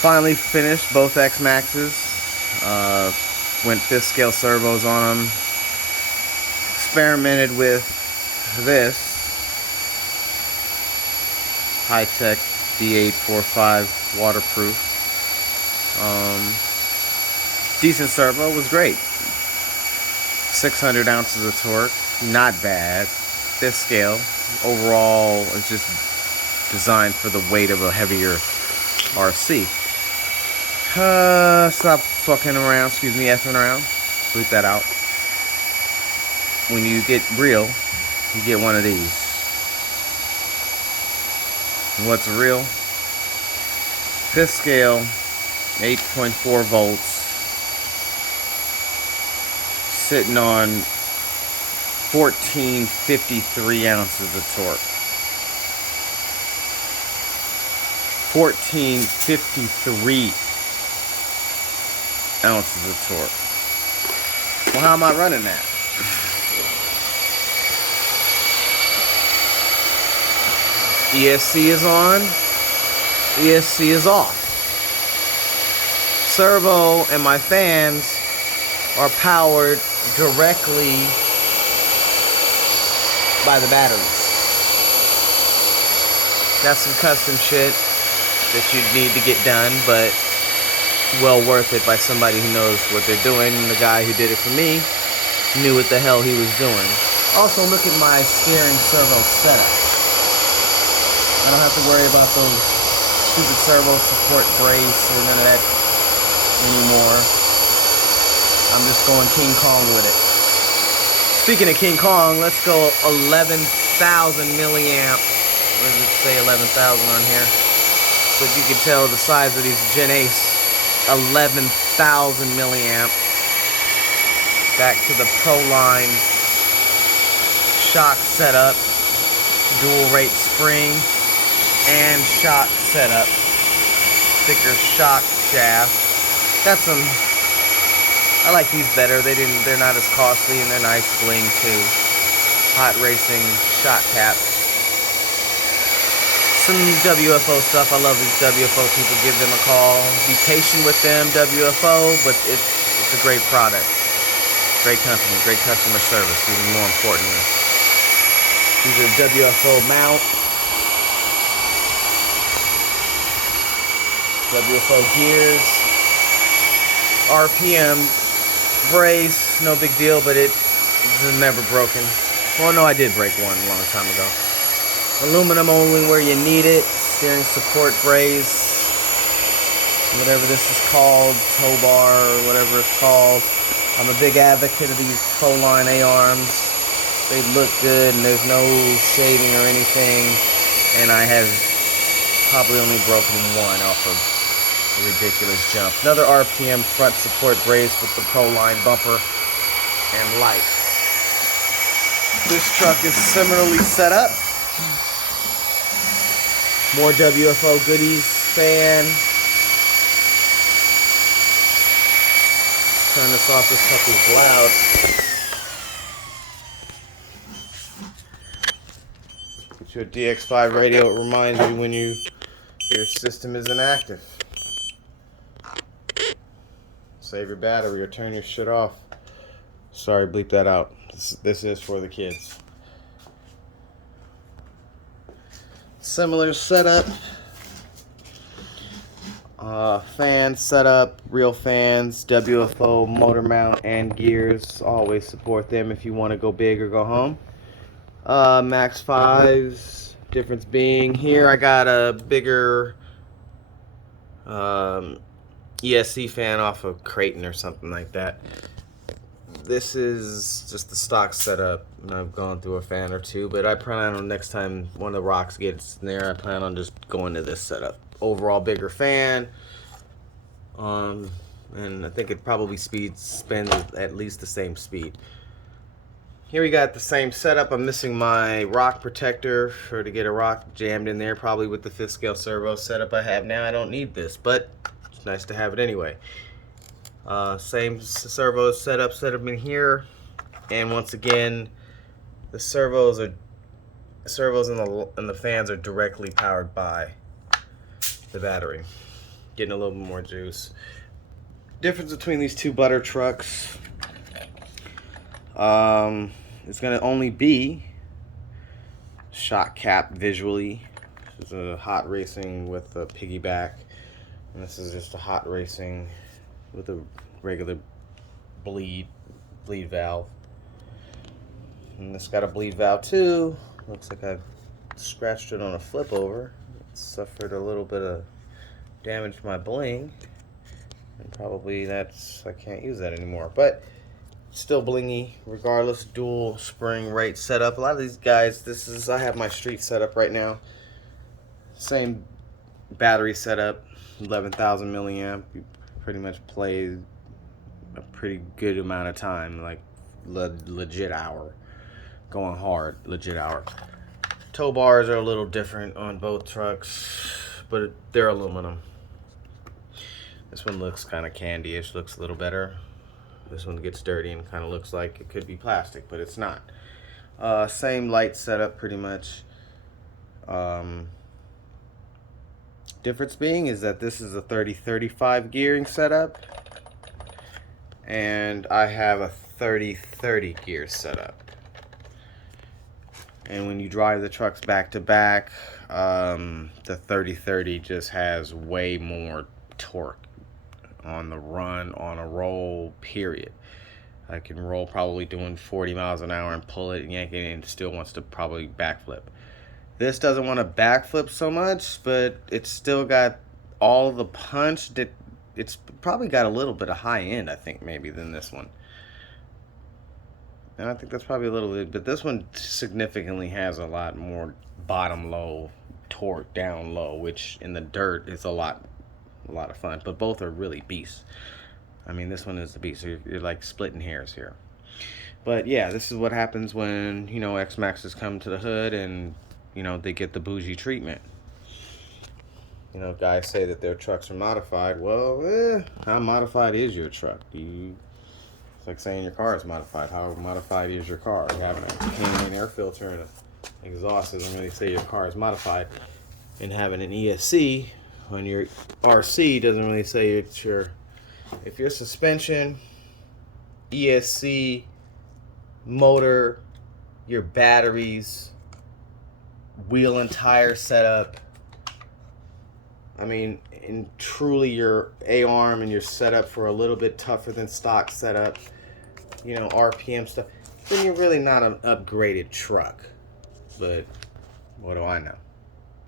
Finally finished both X-maxxes. Went 5th scale servos on them. Experimented with this high-tech D845 waterproof. Decent servo, was great. 600 ounces of torque, not bad. 5th scale. Overall, it's just designed for the weight of a heavier RC. Stop fucking around, effing around. Bleep that out. When you get real, you get one of these. And what's real? 5th scale, 8.4 volts, sitting on 1453 ounces of torque. 1453 ounces of torque. Well, how am I running that? ESC is on, ESC is off. Servo and my fans are powered directly by the batteries. That's some custom shit that you need to get done, but well worth it by somebody who knows what they're doing. And the guy who did it for me knew what the hell he was doing. Also, look at my steering servo setup. I don't have to worry about those stupid servo support brace or none of that anymore. I'm just going King Kong with it. Speaking of King Kong, let's go 11,000 milliamp. Where does it say 11,000 on here? But you can tell the size of these Gen Ace. 11,000 milliamp. Back to the Proline shock setup. Dual rate spring and shock setup. Thicker shock shaft. That's some. I like these better. They're not as costly and they're nice bling too. Hot racing shot caps. Some WFO stuff. I love these WFO people. Give them a call. Be patient with them, WFO, but it's a great product. Great company, great customer service, even more importantly. These are WFO mount. WFO gears. RPM brace, no big deal, but it's never broken. Well, no, I did break one a long time ago. Aluminum only where you need it. Steering support brace. Whatever this is called. Tow bar or whatever it's called. I'm a big advocate of these Proline A-arms. They look good and there's no shaving or anything. And I have probably only broken one off of a ridiculous jump. Another RPM front support brace with the Proline bumper and light. This truck is similarly set up. More WFO goodies, fan. Turn this off, this puppy's loud. Get you a DX5 radio, it reminds you when your system is inactive. Save your battery or turn your shit off. Sorry, bleep that out. This is for the kids. Similar setup. Fan setup, real fans, WFO, motor mount, and gears. Always support them if you want to go big or go home. Max 5s. Difference being here I got a bigger ESC fan off of Creighton or something like that. This is just the stock setup, and I've gone through a fan or two, but I plan on next time one of the rocks gets in there, I plan on just going to this setup. Overall bigger fan, and I think it probably spins at least the same speed. Here we got the same setup. I'm missing my rock protector to get a rock jammed in there, probably with the 5th scale servo setup I have now. I don't need this, but it's nice to have it anyway. Same servo setup in here, and once again, the servos and the fans are directly powered by the battery. getting a little bit more juice. Difference between these two butter trucks, it's going to only be shock cap visually. This is a hot racing with a piggyback, and this is just a hot racing with a regular bleed valve. And this got a bleed valve too. Looks like I scratched it on a flip over. It suffered a little bit of damage to my bling, and probably I can't use that anymore, but still blingy regardless. Dual spring rate setup. A lot of these guys, I have my street setup right now, same battery setup, 11,000 milliamp. You pretty much play a pretty good amount of time, like legit hour, going hard, legit hour. Tow bars are a little different on both trucks, but they're aluminum. This one looks kind of candy-ish, looks a little better. This one gets dirty and kind of looks like it could be plastic, but it's not. Same light setup pretty much. Difference being is that this is a 30-35 gearing setup, and I have a 30-30 gear setup. And when you drive the trucks back to back, the 30-30 just has way more torque on the run, on a roll, period. I can roll probably doing 40 miles an hour and pull it and yank it, and it still wants to probably backflip. This doesn't want to backflip so much, but it's still got all the punch. That it's probably got a little bit of high end, I think, maybe, than this one. And I think that's probably a little bit, but this one significantly has a lot more bottom low torque down low, which in the dirt is a lot of fun. But both are really beasts. I mean, this one is the beast. So you're like splitting hairs here. But yeah, this is what happens when, you know, X-maxxes come to the hood and, you know, they get the bougie treatment. You know, guys say that their trucks are modified. Well, how modified is your truck? It's like saying your car is modified. How modified is your car? Having a Canadian air filter and an exhaust doesn't really say your car is modified. And having an ESC on your RC doesn't really say it's your... If your suspension, ESC, motor, your batteries, wheel and tire setup, I mean, and truly your A-arm and your setup for a little bit tougher than stock setup, you know, RPM stuff, then you're really not an upgraded truck. But what do I know?